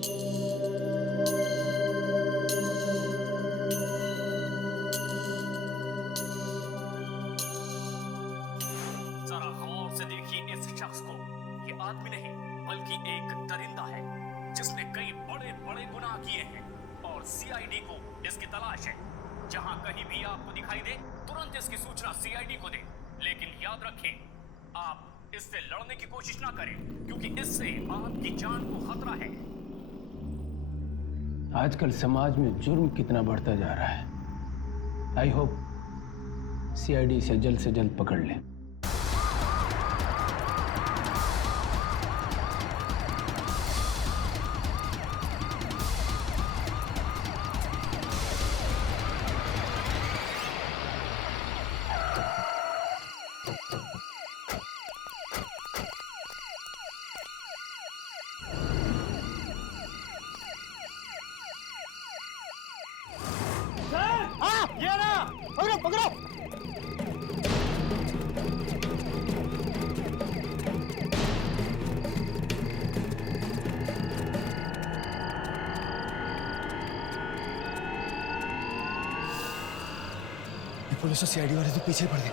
जरा गौर से देखिए इस शख्स को। ये आदमी नहीं बल्कि एक दरिंदा है जिसने कई बड़े बड़े गुनाह किए हैं और सीआईडी को इसकी तलाश है। जहां कहीं भी आपको दिखाई दे तुरंत इसकी सूचना सीआईडी को दे। लेकिन याद रखें, आप इससे लड़ने की कोशिश ना करें क्योंकि इससे आपकी जान को खतरा है। आजकल समाज में जुर्म कितना बढ़ता जा रहा है। आई होप सीआईडी इसे जल्द से जल्द पकड़ ले। ये ना, पकड़ो पकड़ो। पुलिस और सीआईडी वाले तो पीछे पड़ गए।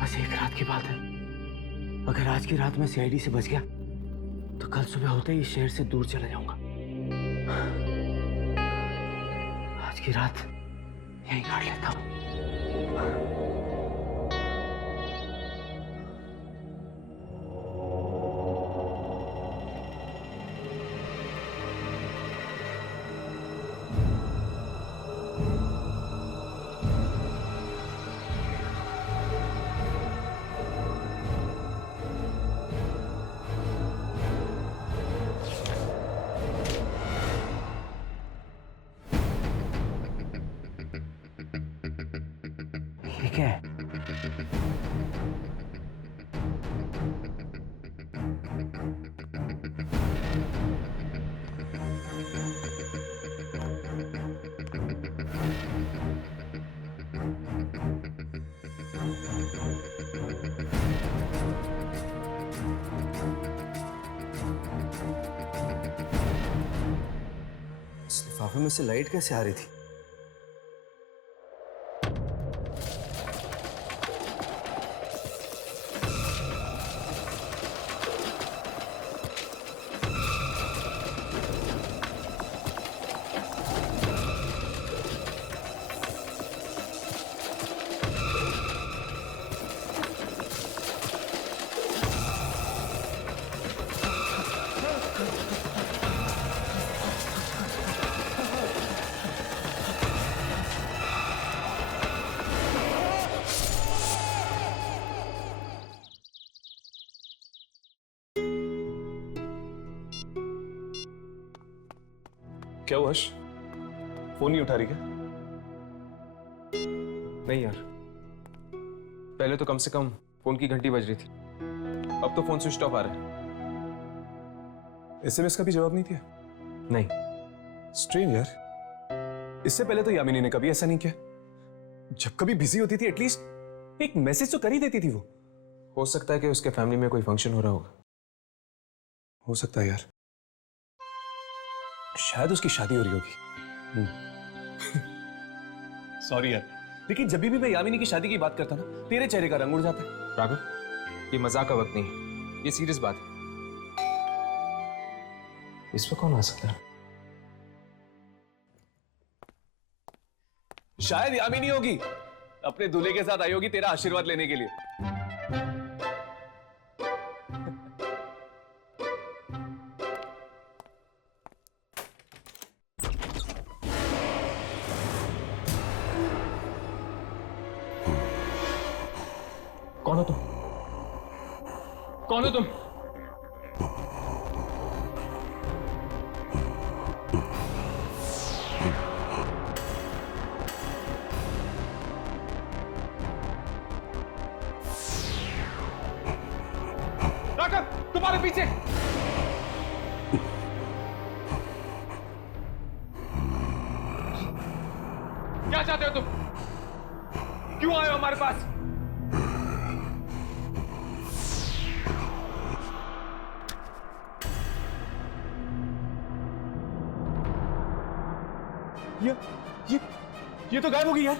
बस एक रात की बात है। अगर आज की रात में सीआईडी से बच गया तो कल सुबह होते ही शहर से दूर चला जाऊंगा। आज की रात यहीं काट लेता हूं। ठीक है, इस लिफाफे में से लाइट कैसे आ रही थी? क्या हुआ हर्ष? फोन नहीं उठा रही क्या? नहीं यार, पहले तो कम से कम फोन की घंटी बज रही थी, अब तो फोन स्विच ऑफ आ रहा है। एसएमएस का भी जवाब नहीं दिया? नहीं। स्ट्रेंज यार, इससे पहले तो यामिनी ने कभी ऐसा नहीं किया। जब कभी बिजी होती थी एटलीस्ट एक मैसेज तो कर ही देती थी वो। हो सकता है कि उसके फैमिली में कोई फंक्शन हो रहा होगा। हो सकता है यार, शायद उसकी शादी हो रही होगी। सॉरी यार, लेकिन जब भी मैं यामिनी की शादी की बात करता ना तेरे चेहरे का रंग उड़ जाता है। राघव, ये मजाक का वक्त नहीं है, ये सीरियस बात है। इस पर कौन आ सकता है? शायद यामिनी होगी, अपने दूल्हे के साथ आई होगी तेरा आशीर्वाद लेने के लिए। कौन हो तुम? कौन हो तुम? राघव, तुम्हारे पीछे! क्या चाहते हो तुम? क्यों आए हो हमारे पास? ये तो गायब हो गई यार।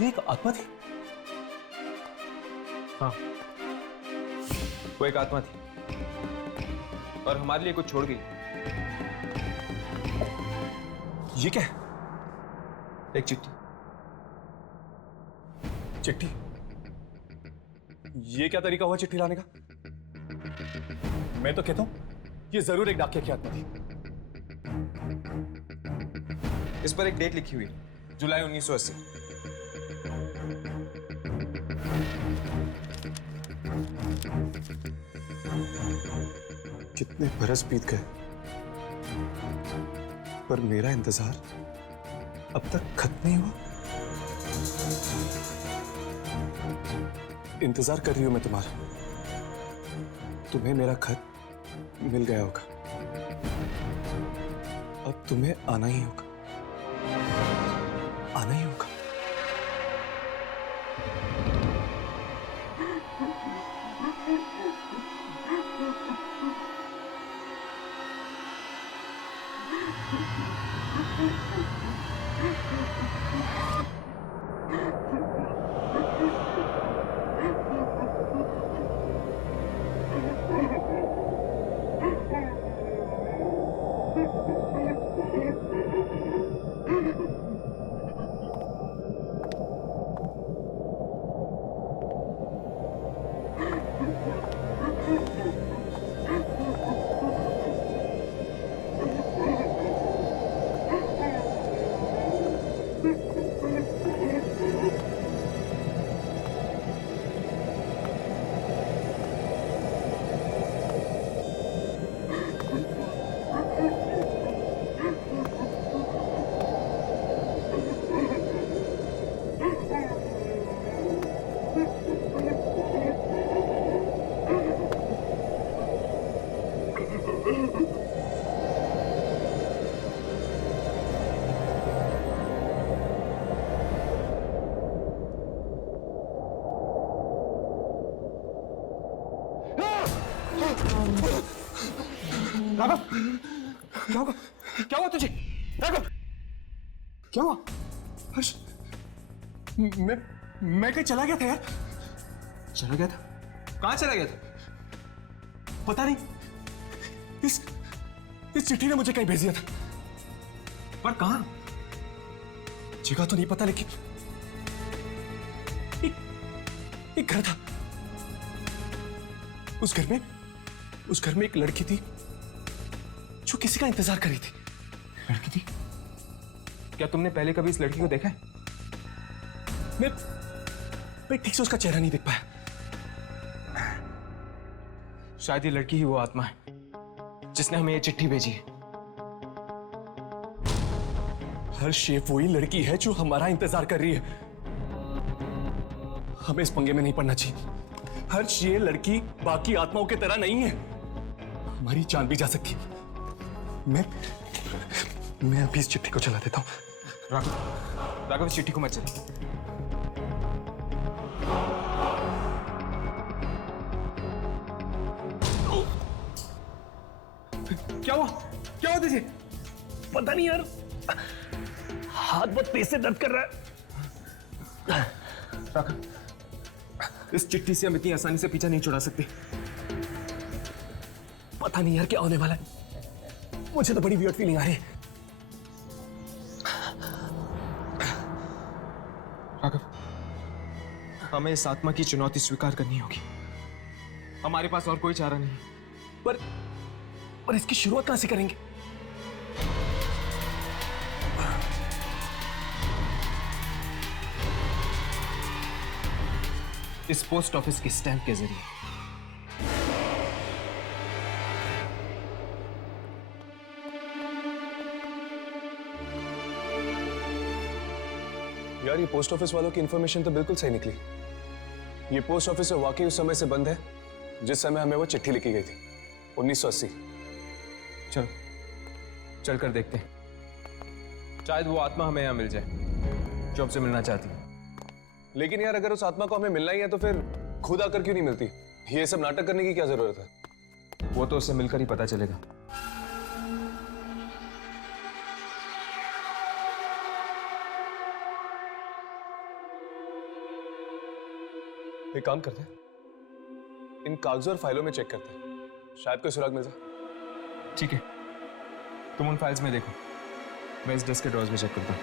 ये एक आत्मा थी। हाँ, वो एक आत्मा थी और हमारे लिए कुछ छोड़ गई। ये क्या है? एक चिट्ठी। चिट्ठी? ये क्या तरीका हुआ चिट्ठी लाने का? मैं तो कहता हूं ये जरूर एक डाकिया की आत्मा थी। इस पर एक डेट लिखी हुई है, जुलाई 1980। कितने बरस बीत गए पर मेरा इंतजार अब तक खत्म नहीं हुआ। इंतजार कर रही हूं मैं तुम्हारा। तुम्हें मेरा खत मिल गया होगा, अब तुम्हें आना ही होगा, आना ही होगा। राघव, क्या होगा? क्या हुआ तुझे? राघव, क्या हुआ? हर्ष, मैं कहीं चला गया था यार। चला गया था? कहां चला गया था? पता नहीं, इस चिट्ठी ने मुझे कहीं भेज दिया था। पर कहां? जगह तो नहीं पता, लेकिन एक घर था। उस घर में एक लड़की थी जो किसी का इंतजार कर रही थी। लड़की थी? क्या तुमने पहले कभी इस लड़की को देखा है? मैं ठीक से उसका चेहरा नहीं देख पाया। शायद ये लड़की ही वो आत्मा है जिसने हमें ये चिट्ठी भेजी है। हर्ष, ये वही लड़की है जो हमारा इंतजार कर रही है। हमें इस पंगे में नहीं पड़ना चाहिए। हर्ष, ये लड़की बाकी आत्माओं की तरह नहीं है, हमारी जान भी जा सकती है। मैं अभी इस चिट्ठी को चला देता हूं। राघव, इस चिट्ठी को मत चला। क्या हुआ तुझे? पता नहीं यार, हाथ बहुत तेज से दर्द कर रहा है। राघव, इस चिट्ठी से हम इतनी आसानी से पीछा नहीं छुड़ा सकते। पता नहीं यार क्या होने वाला है। मुझे तो बड़ी वियर्ड फीलिंग आ रही है। राघव, हमें इस आत्मा की चुनौती स्वीकार करनी होगी। हमारे पास और कोई चारा नहीं। पर इसकी शुरुआत कहां से करेंगे? इस पोस्ट ऑफिस की स्टैंप के जरिए। यार ये पोस्ट ऑफिस वालों की इंफॉर्मेशन तो बिल्कुल सही निकली। ये पोस्ट ऑफिस वाकई उस समय से बंद है जिस समय हमें वो चिट्ठी लिखी गई थी, 1980। चलो चलकर देखते हैं, शायद वो आत्मा हमें यहाँ मिल जाए जो हमसे मिलना चाहती है। लेकिन यार अगर उस आत्मा को हमें मिलना ही है तो फिर खुद आकर क्यों नहीं मिलती? ये सब नाटक करने की क्या जरूरत है? वो तो उससे मिलकर ही पता चलेगा। एक काम करते हैं, इन कागजों और फाइलों में चेक करते हैं, शायद कोई सुराग मिल जाए। ठीक है, तुम उन फाइल्स में देखो, मैं इस डेस्क के ड्रॉर्स में चेक करता हूँ।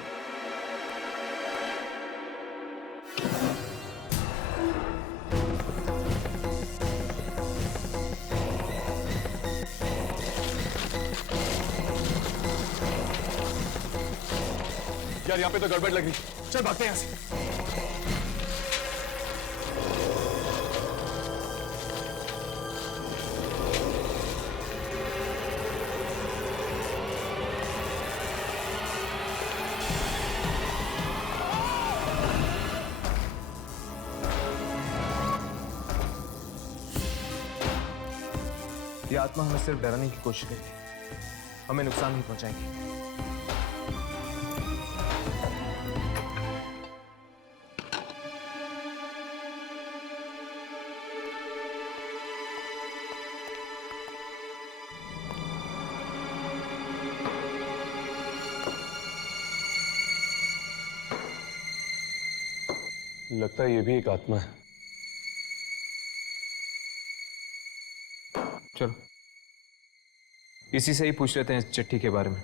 यार यहाँ पे तो गड़बड़ लग रही, चल भागते हैं यहाँ से। ये आत्मा हमें सिर्फ डराने की कोशिश करेगी, हमें नुकसान नहीं पहुंचाएगी। लगता है ये भी एक आत्मा है। चलो इसी से ही पूछ लेते हैं इस चिट्ठी के बारे में।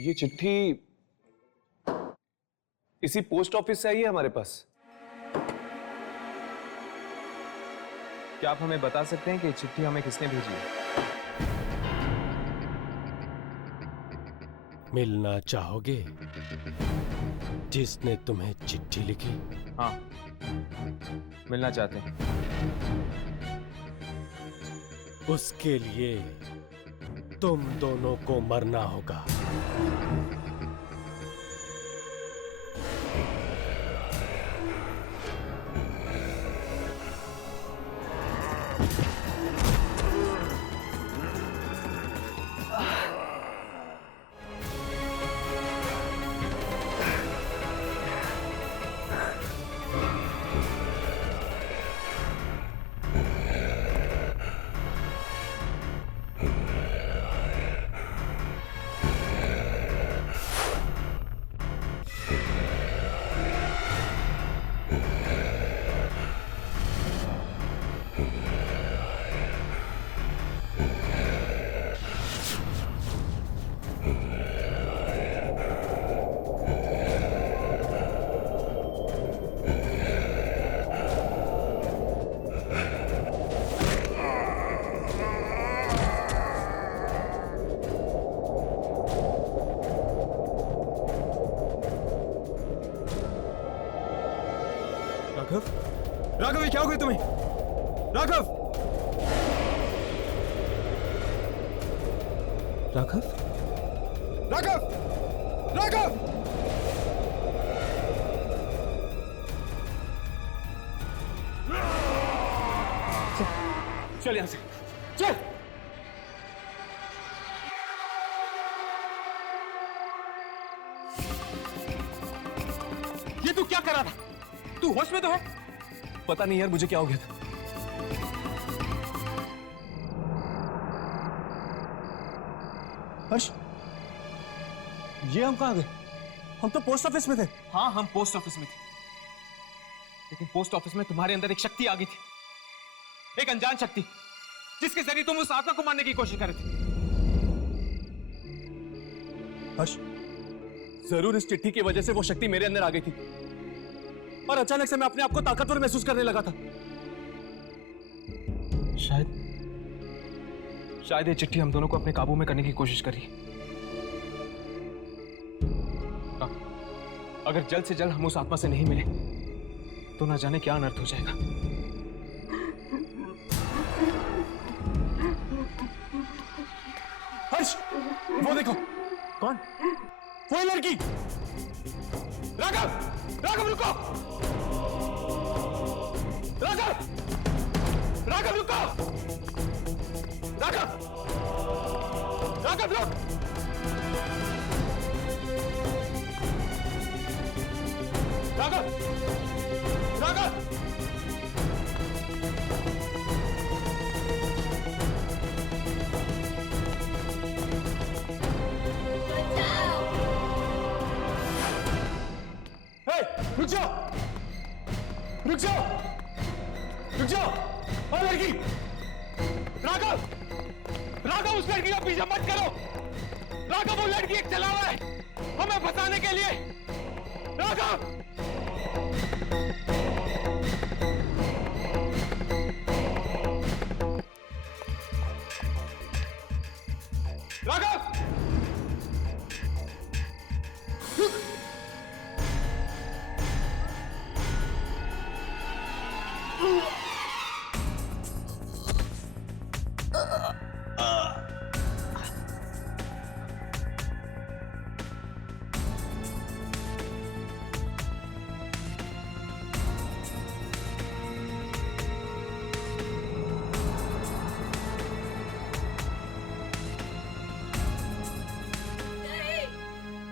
ये चिट्ठी इसी पोस्ट ऑफिस से आई है हमारे पास। क्या आप हमें बता सकते हैं कि चिट्ठी हमें किसने भेजी है? मिलना चाहोगे जिसने तुम्हें चिट्ठी लिखी? हाँ, मिलना चाहते हैं। उसके लिए तुम दोनों को मरना होगा। राघव, राघव, ये क्या हो गया तुम्हें? राघव, राघव, राघव, राघव! चल यहां से, चल! ये तू क्या कर रहा था? तू होश में तो है? पता नहीं यार मुझे क्या हो गया था। हर्ष, ये हम कहाँ गए? हम तो पोस्ट ऑफिस में थे। हाँ, हम पोस्ट ऑफिस में थे, लेकिन पोस्ट ऑफिस में तुम्हारे अंदर एक शक्ति आ गई थी, एक अनजान शक्ति, जिसके जरिए तुम उस आत्मा को मारने की कोशिश कर रहे थे। हर्ष, जरूर इस चिट्ठी की वजह से वो शक्ति मेरे अंदर आ गई थी और अचानक से मैं अपने आप को ताकतवर महसूस करने लगा था। शायद ये चिट्ठी हम दोनों को अपने काबू में करने की कोशिश करी। अगर जल्द से जल्द हम उस आत्मा से नहीं मिले तो ना जाने क्या अनर्थ हो जाएगा। हर्ष, वो देखो। कौन? वो लड़की। राघव! राघव रुको! राघव! राघव रुको! राघव! राघव रुक! राघव! राघव! रुक जाओ, रुक जाओ, रुक जाओ। और लड़की, राघव! राघव, उस लड़की का पीछा मत करो। राघव, वो लड़की एक चलावा है हमें फंसाने के लिए। राघव! राघव!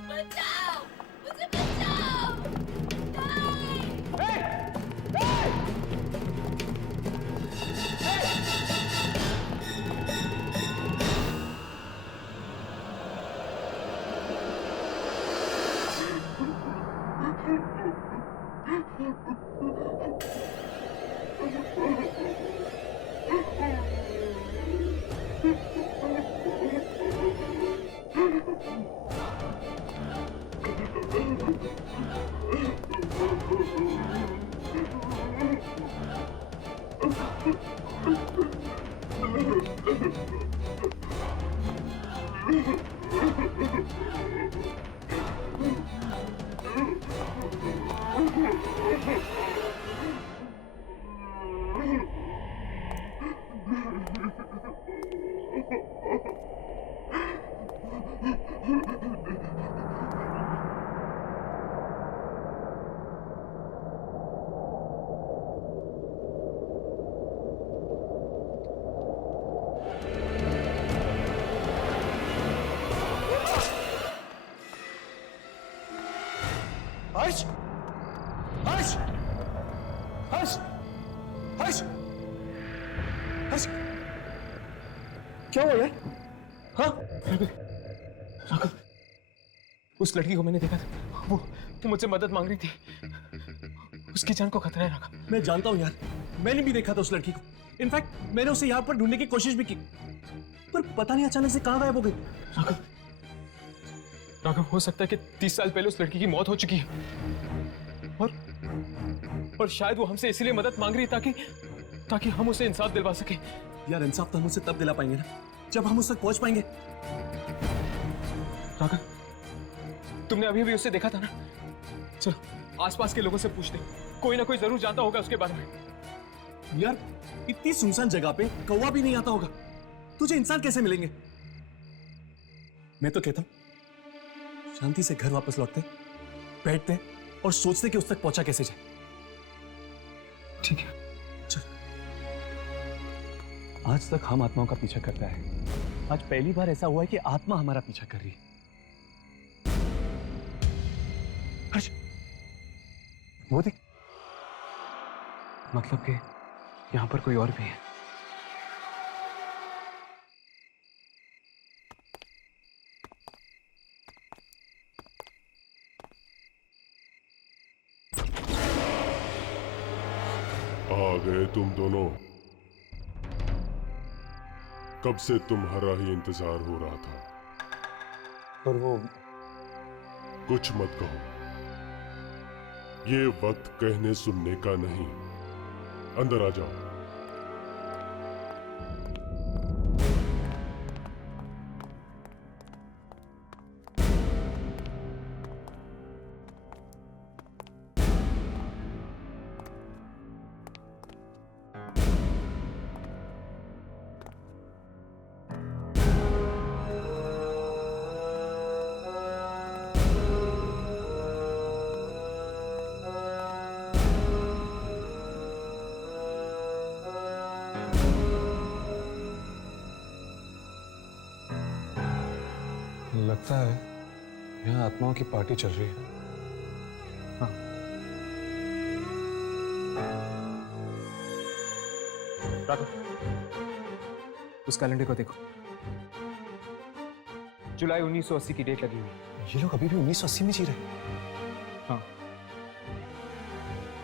बचाओ! मुझे बचाओ! हर्ष, हर्ष, हर्ष, हर्ष, हर्ष, क्या हुआ यार? हाँ? राघव, उस लड़की को मैंने देखा था। वो मुझसे मदद मांग रही थी। उसकी जान को खतरा है राघव। मैं जानता हूं यार, मैंने भी देखा था उस लड़की को। इनफैक्ट मैंने उसे यहाँ पर ढूंढने की कोशिश भी की, पर पता नहीं अचानक से कहाँ गायब हो गई। राघव, राघव, हो सकता है कि 30 साल पहले उस लड़की की मौत हो चुकी है और शायद वो हमसे इसलिए मदद मांग रही है ताकि हम उसे इंसाफ दिलवा सके। यार इंसाफ तो हम उसे तब दिला पाएंगे ना जब हम उस तक पहुंच पाएंगे। राघव, तुमने अभी भी उसे देखा था ना? चलो आसपास के लोगों से पूछते, कोई ना कोई जरूर जानता होगा उसके बारे में। यार इतनी सुनसान जगह पे कौवा भी नहीं आता होगा, तुझे इंसान कैसे मिलेंगे? मैं तो कहता हूं शांति से घर वापस लौटते, बैठते और सोचते कि उस तक पहुंचा कैसे जाए। ठीक है, चल। आज तक हम आत्माओं का पीछा करता है, आज पहली बार ऐसा हुआ है कि आत्मा हमारा पीछा कर रही है। हर्ष, वो देख, मतलब कि यहां पर कोई और भी है। आ गए तुम दोनों। कब से तुम्हारा ही इंतजार हो रहा था। पर वो कुछ मत कहो, ये वक्त कहने सुनने का नहीं। अंदर आ जाओ। लगता है यहाँ आत्माओं की पार्टी चल रही है। हाँ। राघव, उस कैलेंडर को देखो, जुलाई 1980 की डेट लगी हुई है। ये लोग अभी भी 1980 में जी रहे हैं। हाँ,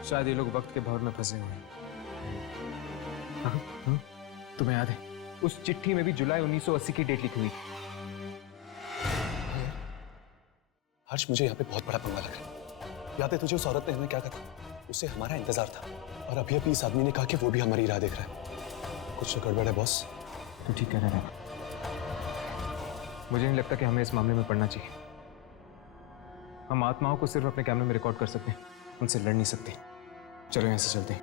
शायद ये लोग वक्त के भंवर में फंसे हुए हैं। हाँ? तुम्हें याद है उस चिट्ठी में भी जुलाई 1980 की डेट लिखी हुई थी। हर्ष, मुझे यहाँ पे बहुत बड़ा पंगा लग रहा है। याद है तुझे उस औरत ने हमें क्या कहा? उससे हमारा इंतजार था, और अभी अभी इस आदमी ने कहा कि वो भी हमारी राह देख रहा है। कुछ तो गड़बड़ है बॉस। तो ठीक कह रहा है। मुझे नहीं लगता कि हमें इस मामले में पड़ना चाहिए। हम आत्माओं को सिर्फ अपने कैमरे में रिकॉर्ड कर सकते हैं, उनसे लड़ नहीं सकते। चलो यहां से चलते हैं।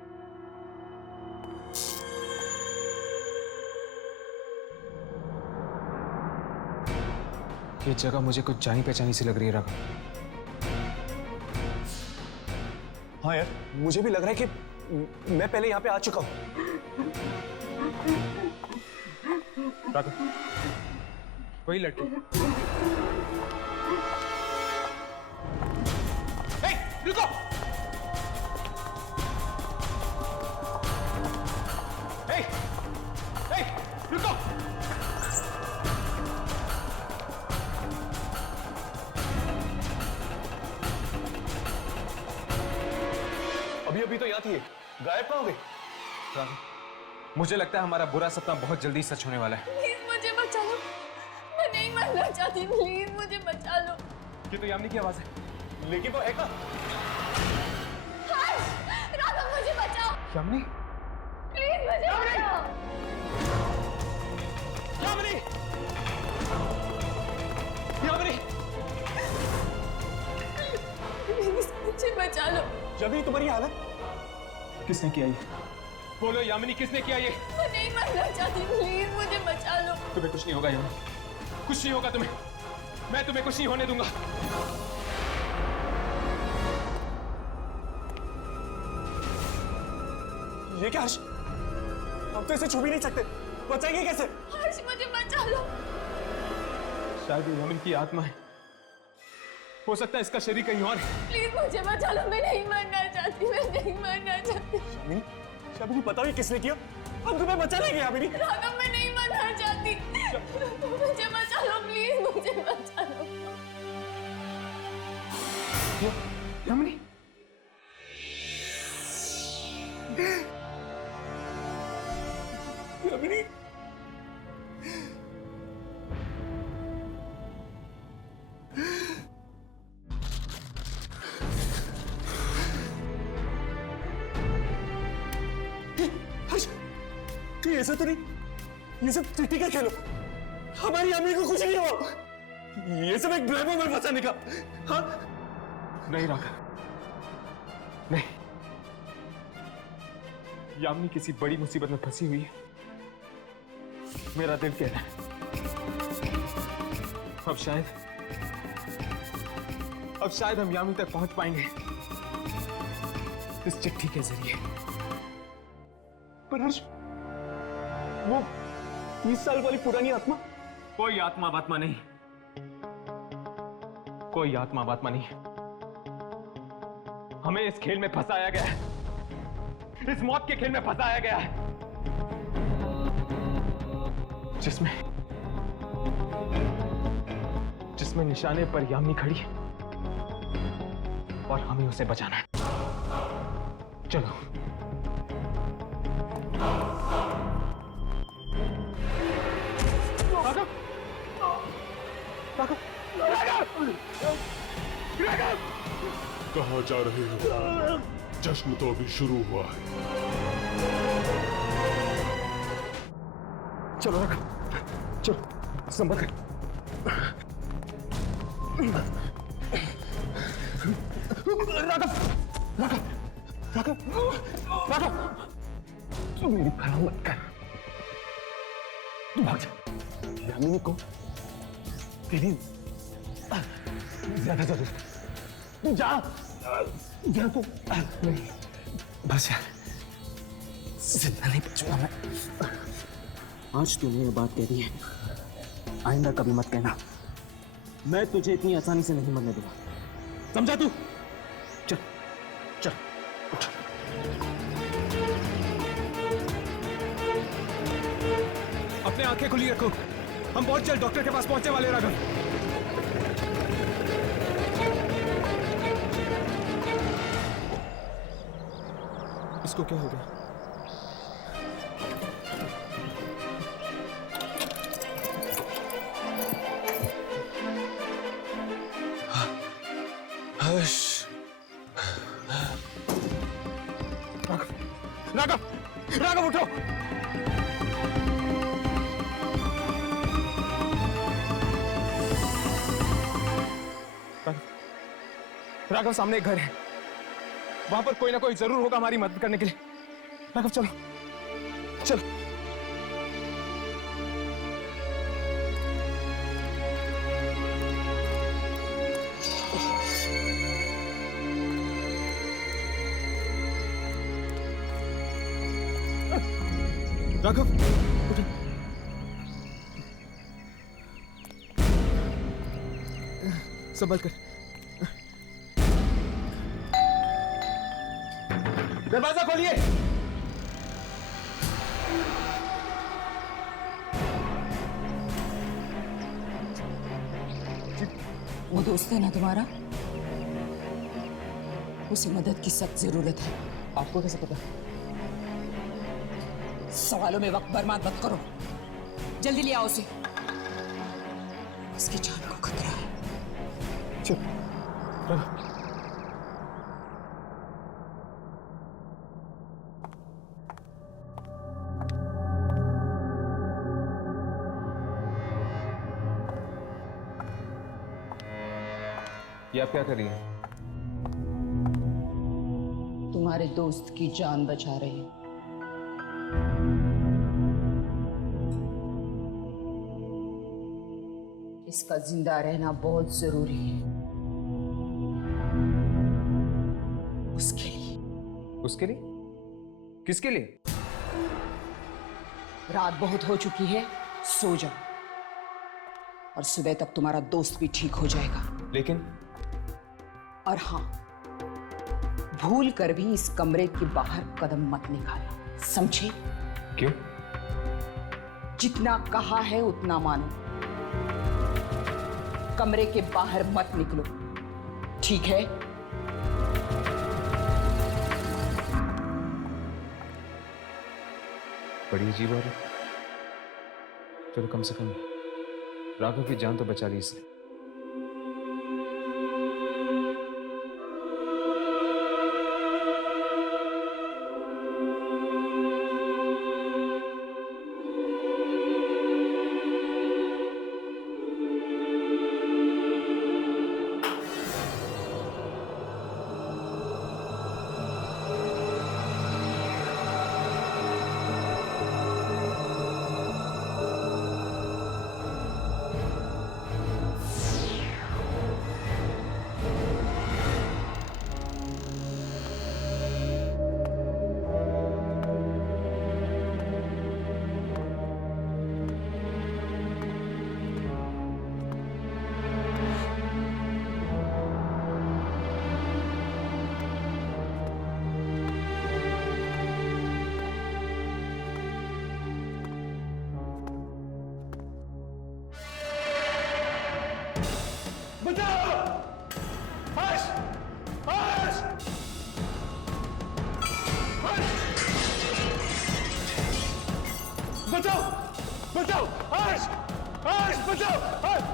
ये जगह मुझे कुछ जानी पहचानी सी लग रही है राघव। हाँ यार, मुझे भी लग रहा है कि मैं पहले यहाँ पे आ चुका हूँ। राघव, वही लड़की। रुको! रुको! अभी अभी तो यहाँ थी, गायब कहाँ हो गई? मुझे लगता है हमारा बुरा सपना बहुत जल्दी सच होने वाला है। प्लीज मुझे बचा लो, मैं नहीं मरना चाहती, प्लीज मुझे बचा लो। ये तो यामिनी की आवाज है। लेकिन वो है कहाँ? राघव मुझे बचाओ, यामिनी? प्लीज मुझे बचाओ। यामिनी! यामिनी! प्लीज मुझे बचा लो। यामिनी, तुम्हारी हालत? किसने किया ये? बोलो यामिनी, किसने किया ये? मैं नहीं मरना चाहती, प्लीज मुझे बचा लो। तुम्हें कुछ नहीं होगा यामिनी, कुछ नहीं होगा तुम्हें। मैं तुम्हें कुछ नहीं होने दूंगा। ये क्या हर्ष? हम तो इसे छू भी नहीं सकते, बचाएंगे कैसे? हर्ष मुझे बचा लो। शायद ये यामिनी की आत्मा है, हो सकता है इसका शरीर कहीं और है। प्लीज मुझे बचा लो, मैं नहीं मरना चाहती, मैं नहीं मरना चाहती। यामिनी, यामिनी पता नहीं किसने किया, हम तुम्हें बचा लेंगे यामिनी। राघव मैं नहीं मरना चाहती, मुझे बचा लो, प्लीज मुझे बचा लो। यामिनी? यामिनी? हर्ष, ये ऐसा तो नहीं, ये सब चिट्ठी का खेलो। हमारी यामिनी को कुछ नहीं हुआ, ये सब एक ड्रामा में फंसाने का। हाँ? नहीं राघव, नहीं। यामिनी किसी बड़ी मुसीबत में फंसी हुई है, मेरा दिल कह रहा है। अब शायद हम यामिनी तक पहुंच पाएंगे इस चिट्ठी के जरिए। पर हर्ष, वो 30 साल वाली पुरानी आत्मा? कोई आत्मा बात्मा नहीं, कोई आत्मा बात्मा नहीं। हमें इस खेल में फंसाया गया है, इस मौत के खेल में फंसाया गया है, जिसमें निशाने पर यामिनी खड़ी है और हमें उसे बचाना है। चलो। कहाँ जा रहे हो? जश्न तो अभी शुरू हुआ है। चलो राघव, चलो, संभल कर। राघव, तू मेरी परवाह मत कर, तू भाग जा। यामिनी को तेरी ज्यादा जरूरत, तू जा तू। नहीं, बस यार, जिंदा नहीं बचूंगा मैं। आज तूने ये बात कह दी है, आइंदा कभी मत कहना। मैं तुझे इतनी आसानी से नहीं मरने दूंगा, समझा तू? चल चल उठ। अपने आंखें खुली रखो, हम बहुत जल्द डॉक्टर के पास पहुंचने वाले हैं राघव। इसको क्या हो गया? हर्ष, राघव, राघव उठो। राघव, सामने एक घर है, वहां पर कोई ना कोई जरूर होगा हमारी मदद करने के लिए। राघव चलो चलो। राघव उठो। संभल कर। दरवाजा खोलिए। वो दोस्त है ना तुम्हारा, उसे मदद की सख्त जरूरत है। आपको कैसे पता? सवालों में वक्त बर्बाद मत करो, जल्दी ले आओ उसे, उसकी जान को खतरा है। चल ये आप क्या कर रही हैं? तुम्हारे दोस्त की जान बचा रहे हैं। इसका जिंदा रहना बहुत जरूरी है उसके लिए। उसके लिए? किसके लिए? रात बहुत हो चुकी है, सो जाओ और सुबह तक तुम्हारा दोस्त भी ठीक हो जाएगा। लेकिन और हाँ, भूल कर भी इस कमरे के बाहर कदम मत निकालना, समझे? क्यों? जितना कहा है उतना मानो, कमरे के बाहर मत निकलो, ठीक है? बड़ी अजीब है। चलो कम से कम राघव की जान तो बचा ली इसने। बचाओ बचाओ, हर्ष हर्ष बचाओ, हर्ष।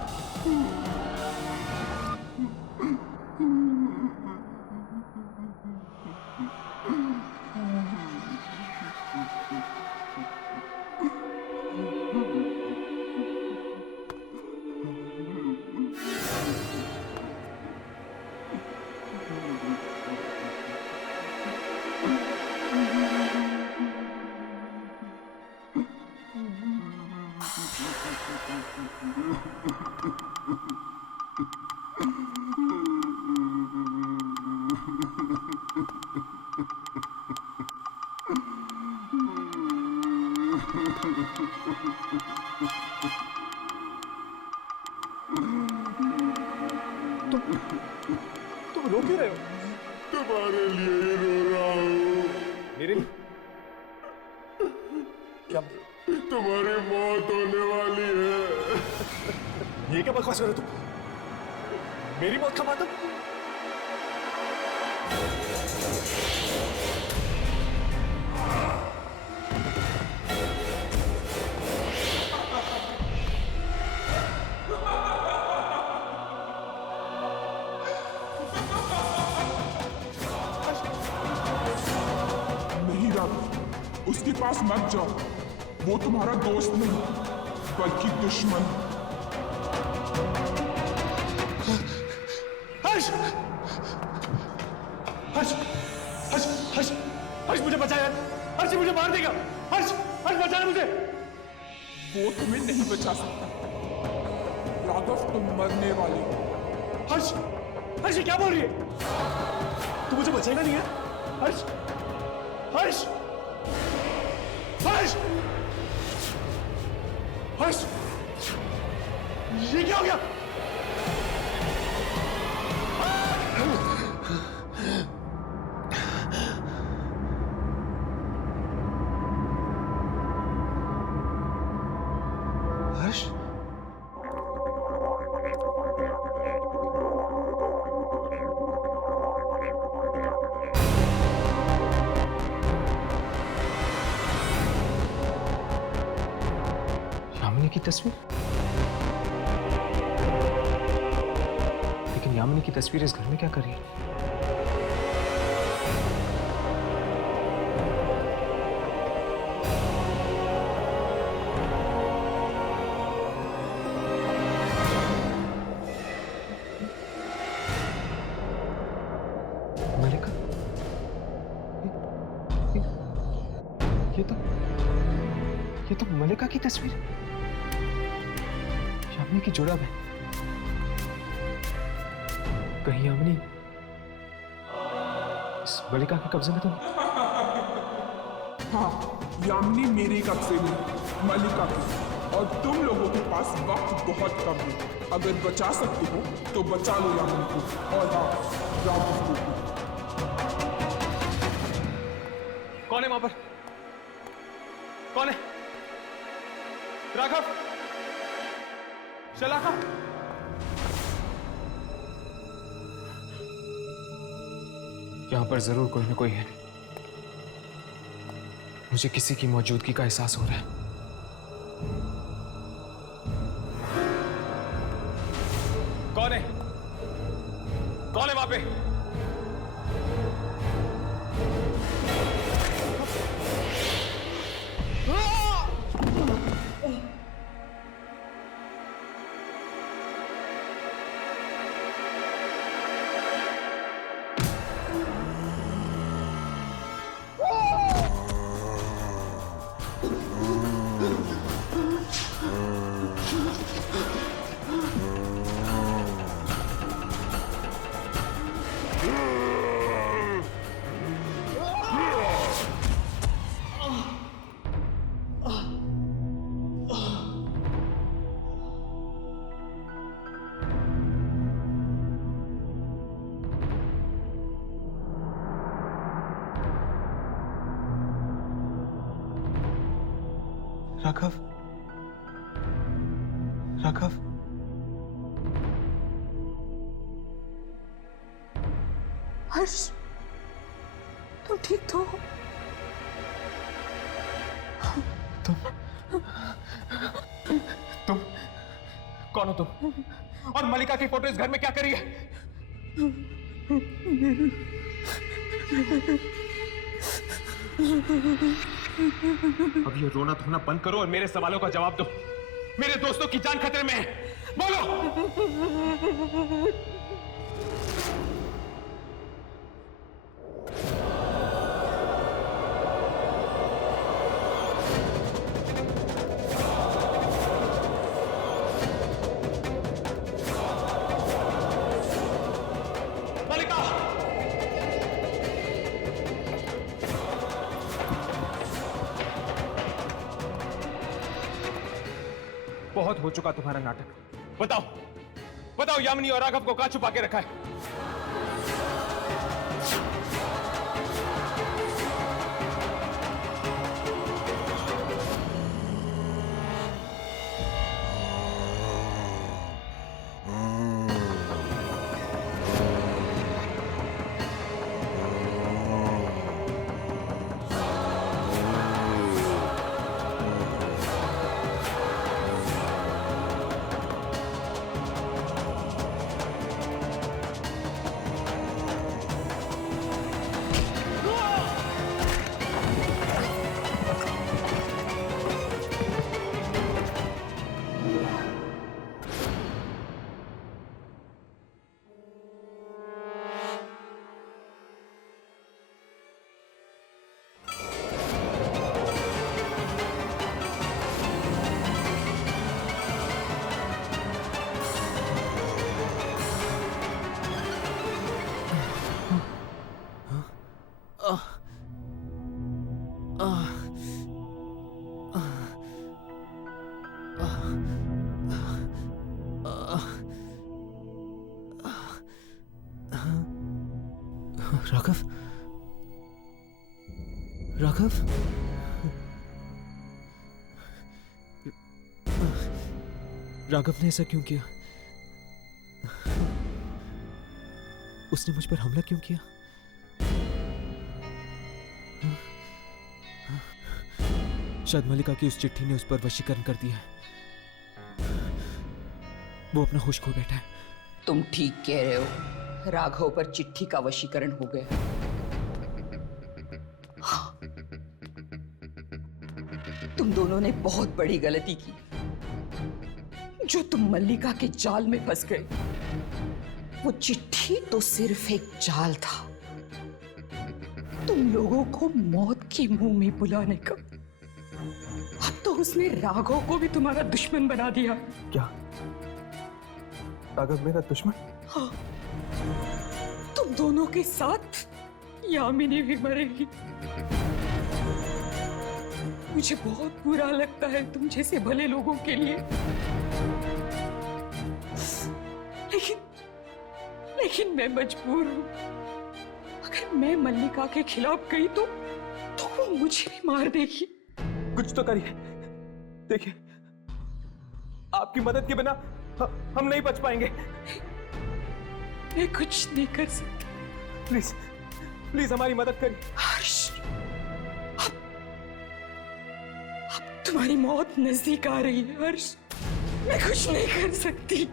तुम रो क्यों रहे हो? तुम्हारे लिए ही रो रहा हूँ। मेरे लिए? क्या? तुम्हारी मौत होने वाली है। ये क्या बकवास कर रहे हो तुम? मेरी मौत का मतलब? नहीं राघव, उसके पास मत जाओ। वो तुम्हारा दोस्त नहीं बल्कि दुश्मन। हर्ष! हर्ष! हर्ष! हर्ष! हर्ष मुझे बचा यार! हर्ष मुझे मार देगा! हर्ष! हर्ष बचाना मुझे! वो तुम्हें नहीं बचा सकता राघव, तुम मरने वाले हो। हर्ष! हर्ष ये क्या बोल रही है? तू मुझे बचेगा नहीं है? हर्ष! हर्ष! हर्ष! हर्ष! ये क्या हो गया? हर्ष! यामिनी की तस्वीर? लेकिन यामिनी की तस्वीर इस घर में क्या कर रही है? मलिका? ये तो मलिका की तस्वीर है। यामिनी की जुड़ाव है। कहीं यामिनी इस मलिका के कब्जे में तो नहीं? हाँ, यामिनी मेरे कब्जे में, मलिका की। और तुम लोगों के पास वक्त बहुत कम है। अगर बचा सकते हो तो बचा लो यामिनी को, और हाँ, राघव को भी। कौन है वहां पर? कौन है? राघव? शलाका? यहां पर जरूर कोई ना कोई है। मुझे किसी की मौजूदगी का एहसास हो रहा है। कौन है? कौन है वहां पे? राघव? राघव? हर्ष, तुम ठीक तो हो? तुम कौन हो तुम? और मलिका की फोटो इस घर में क्या कर रही है? अब ये रोना धोना बंद करो और मेरे सवालों का जवाब दो। मेरे दोस्तों की जान खतरे में है, बोलो। बहुत हो चुका तुम्हारा नाटक। बताओ, बताओ यामिनी और राघव को कहां छुपा के रखा है? राघव, राघव, राघव ने ऐसा क्यों किया? उसने मुझ पर हमला क्यों किया? शायद मल्लिका की उस चिट्ठी ने उस पर वशीकरण कर दिया है। वो अपना होश खो बैठा है। तुम ठीक कह रहे हो, राघव पर चिट्ठी का वशीकरण हो गया। हाँ, तुम दोनों ने बहुत बड़ी गलती की जो तुम मल्लिका के जाल में फंस गए। वो चिट्ठी तो सिर्फ एक जाल था, तुम लोगों को मौत के मुंह में बुलाने का। अब तो उसने राघव को भी तुम्हारा दुश्मन बना दिया। क्या राघव मेरा दुश्मन? हाँ, तुम दोनों के साथ यामिनी भी मरेगी। मुझे बहुत बुरा लगता है तुम जैसे भले लोगों के लिए, लेकिन मैं मजबूर हूं। अगर मैं मल्लिका के खिलाफ गई तो वो मुझे भी मार देगी। कुछ तो करिए। देखिए, आपकी मदद के बिना हम नहीं बच पाएंगे। मैं कुछ नहीं कर सकती। प्लीज प्लीज हमारी मदद करिए। हर्ष, अब तुम्हारी मौत नजदीक आ रही है हर्ष। मैं कुछ नहीं कर सकती।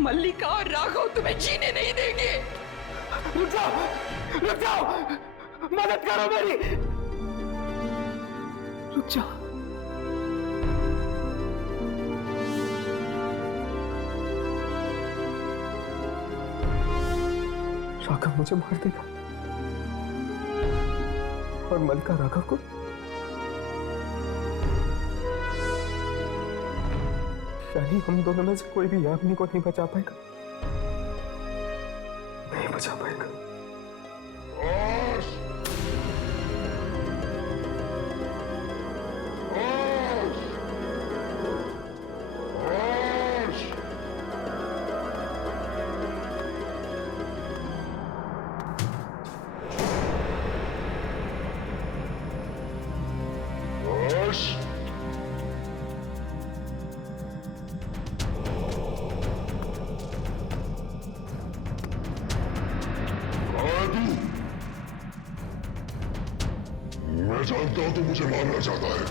मल्लिका और राघव तुम्हें जीने नहीं देंगे। रुक जाओ, रुक जाओ, मदद करो मेरी। रुक जाओ। राघव मुझे मार देगा और मल्लिका राघव को। यानी हम दोनों में से कोई भी यामिनी को नहीं बचा पाएगा। नहीं बचा पाएगा। मैं जानता हूं तू मुझे मारना चाहता है।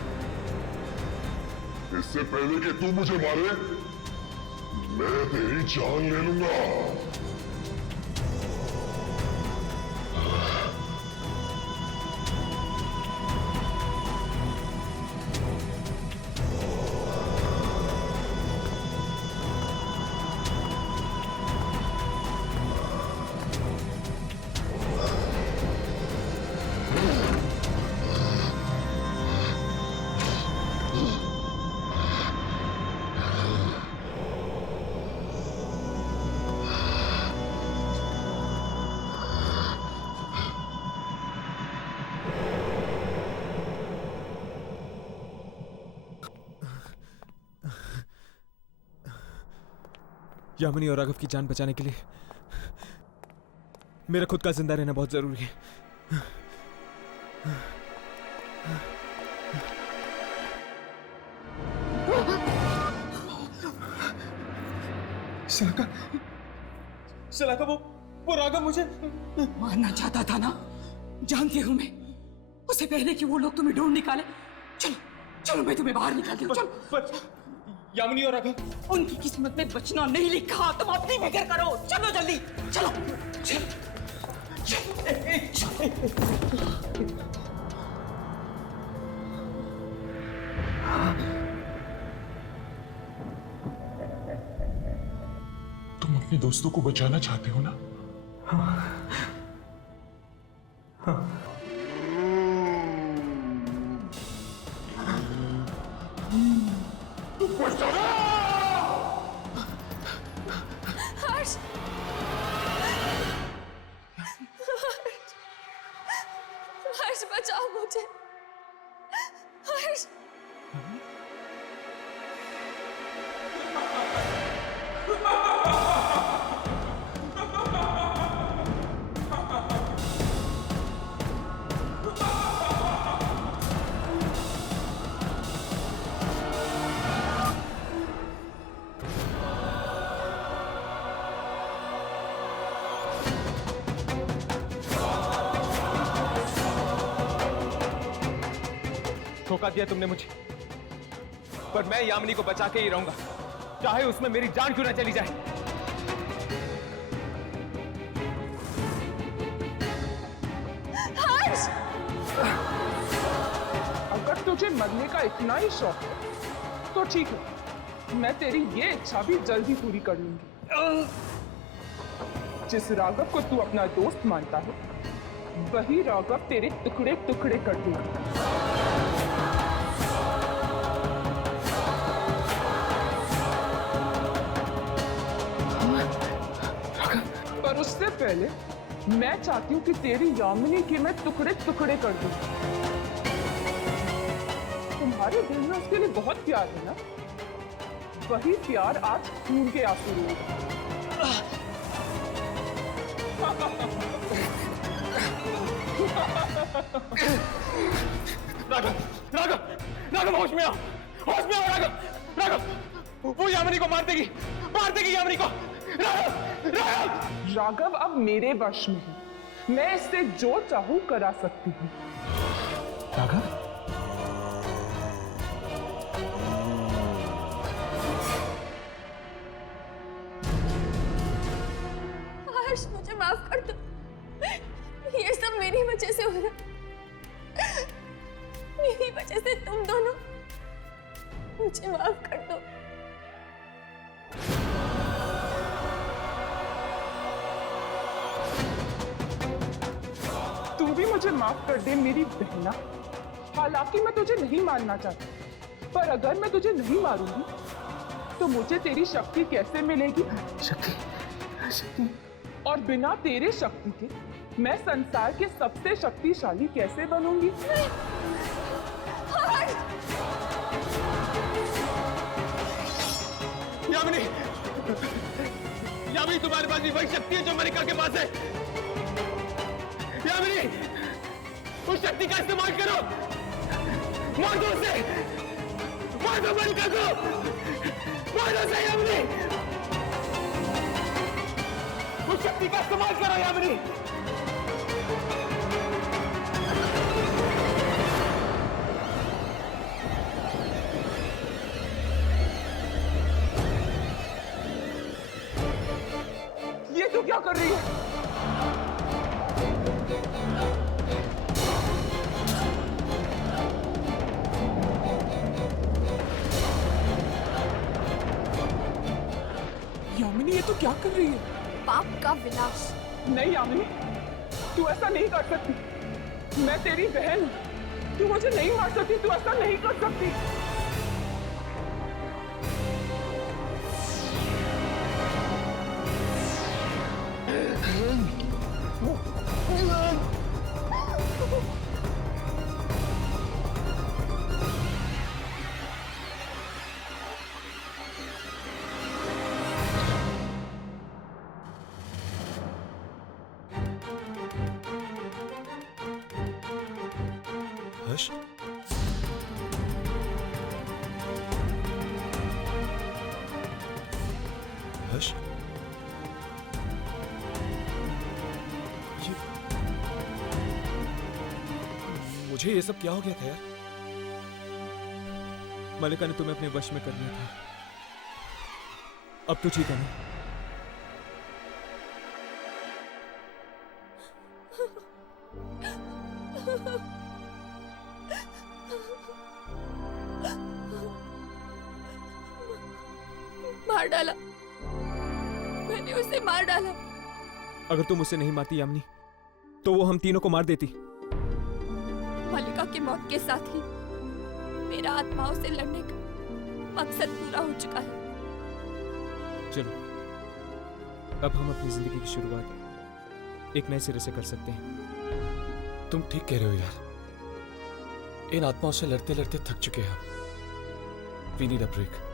इससे पहले कि तू मुझे मारे, मैं तेरी जान ले लूंगा। यामिनी और राघव की जान बचाने के लिए मेरा खुद का जिंदा रहना बहुत जरूरी है। शलाका वो राघव मुझे मारना चाहता था ना, जानती हूं मैं। उससे पहले कि वो लोग तुम्हें ढूंढ निकाले, चलो चलो मैं तुम्हें बाहर निकालती हूँ। चलो। पर यामिनी और राघव, उनकी किस्मत में बचना नहीं लिखा, तुम अपनी फिक्र करो। चलो जल्दी, चलो चलो तुम अपने दोस्तों को बचाना चाहते हो ना? हर्ष, हर्ष बचाओ मुझे। हर्ष, धोखा दिया तुमने मुझे, पर मैं यामिनी को बचा के ही रहूंगा, चाहे उसमें मेरी जान क्यों ना चली जाए। हर्ष, अगर तुझे मरने का इतना ही शौक है तो ठीक है, मैं तेरी ये इच्छा भी जल्दी पूरी कर लूंगी। जिस राघव को तू अपना दोस्त मानता है, वही राघव तेरे टुकड़े टुकड़े कर दूंगा। पर उससे पहले मैं चाहती हूँ कि तेरी यामिनी के मैं टुकड़े टुकड़े कर दूं। तुम्हारे दिल में उसके लिए बहुत प्यार है ना? वही प्यार आज खून के आंसू रोएगा। राघव, राघव, राघव होश में आओ, होश में आओ राघव, राघव, वो यामिनी को मार देगी यामिनी को। राघव, राघव, राघव अब मेरे वश में है, मैं इससे जो चाहूं करा सकती हूँ। राघव, हर्ष मुझे माफ कर दो। ये सब मेरी वजह से हो रहा है, मेरी वजह से तुम दोनों, मुझे माफ कर दो। तू भी मुझे माफ कर दे मेरी बहना। हालांकि मैं तुझे नहीं मारना चाहती, पर अगर मैं तुझे नहीं मारूंगी तो मुझे तेरी शक्ति कैसे मिलेगी? शक्ति? और बिना तेरे शक्ति के मैं संसार के सबसे शक्तिशाली कैसे बनूंगी? यामिनी, यामिनी तुम्हारे पास भी वही शक्ति है जो मलिका के पास है। यामिनी, उस शक्ति का इस्तेमाल करो, मार दो उसे, मार दो मलिका को, मार दो उसे यामिनी, उस शक्ति का इस्तेमाल करो यामिनी। ये तू क्या कर रही है? यामिनी, ये तू क्या कर रही है? पाप का विनाश। नहीं यामिनी, तू ऐसा नहीं कर सकती। मैं तेरी बहन हूं, तू मुझे नहीं मार सकती, तू ऐसा नहीं कर सकती। हर्ष? मुझे ये सब क्या हो गया था यार? मलिका ने तुम्हें अपने वश में कर लिया था। अब तो ठीक है ना? मार डाला, मैंने उसे मार डाला। अगर तुम उसे नहीं मारती यामिनी, तो वो हम तीनों को मार देती। मलिका की मौत के साथ ही मेरा आत्माओं से लड़ने का मकसद पूरा हो चुका है। चलो, अब हम अपनी जिंदगी की शुरुआत एक नए सिरे से कर सकते हैं। तुम ठीक कह रहे हो यार। इन आत्माओं से लड़ते लड़ते थक चुके हैं हम। We need a break.